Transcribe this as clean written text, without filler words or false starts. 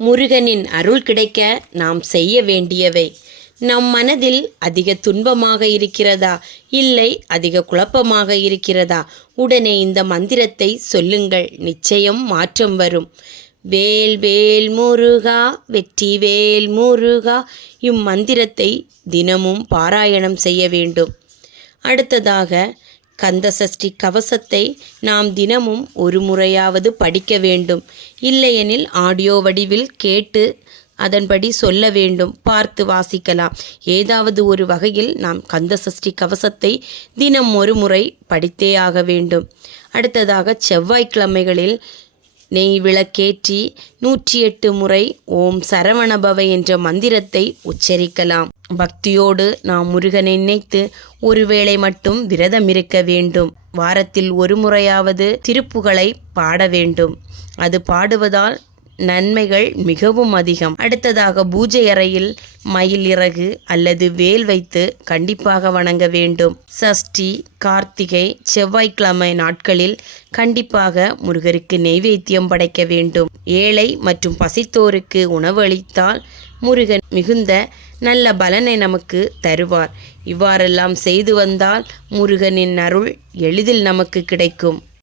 முருகனின் அருள் கிடைக்க நாம் செய்ய வேண்டியவை. நம் மனதில் அதிக துன்பமாக இருக்கிறதா, இல்லை அதிக குழப்பமாக இருக்கிறதா? உடனே இந்த மந்திரத்தை சொல்லுங்கள், நிச்சயம் மாற்றம் வரும். வேல் வேல் முருகா, வெற்றி வேல் முருகா. இம்மந்திரத்தை தினமும் பாராயணம் செய்ய வேண்டும். அடுத்ததாக கந்தசஷ்டி கவசத்தை நாம் தினமும் ஒரு முறையாவது படிக்க வேண்டும். இல்லையெனில் ஆடியோ வடிவில் கேட்டு அதன்படி சொல்ல வேண்டும், பார்த்து வாசிக்கலாம். ஏதாவது ஒரு வகையில் நாம் கந்தசஷ்டி கவசத்தை தினம் ஒரு முறை படித்தே ஆக வேண்டும். அடுத்ததாக செவ்வாய்க்கிழமைகளில் நெய் விளக்கேற்றி 108 முறை ஓம் சரவணபவ என்ற மந்திரத்தை உச்சரிக்கலாம். பக்தியோடு நாம் முருகனை நினைத்து ஒருவேளை மட்டும் விரதம் இருக்க வேண்டும். வாரத்தில் ஒரு முறையாவது திருப்புகழை பாட வேண்டும். அது பாடுவதால் நன்மைகள் மிகவும் அதிகம். அடுத்ததாக பூஜை அறையில் மயில் இறகு அல்லது வேல் வைத்து கண்டிப்பாக வணங்க வேண்டும். சஷ்டி, கார்த்திகை, செவ்வாய்க்கிழமை நாட்களில் கண்டிப்பாக முருகருக்கு நெய்வேத்தியம் படைக்க வேண்டும். ஏழை மற்றும் பசித்தோருக்கு உணவு அளித்தால் முருகன் மிகுந்த நல்ல பலனை நமக்கு தருவார். இவ்வாறெல்லாம் செய்து வந்தால் முருகனின் அருள் எளிதில் நமக்கு கிடைக்கும்.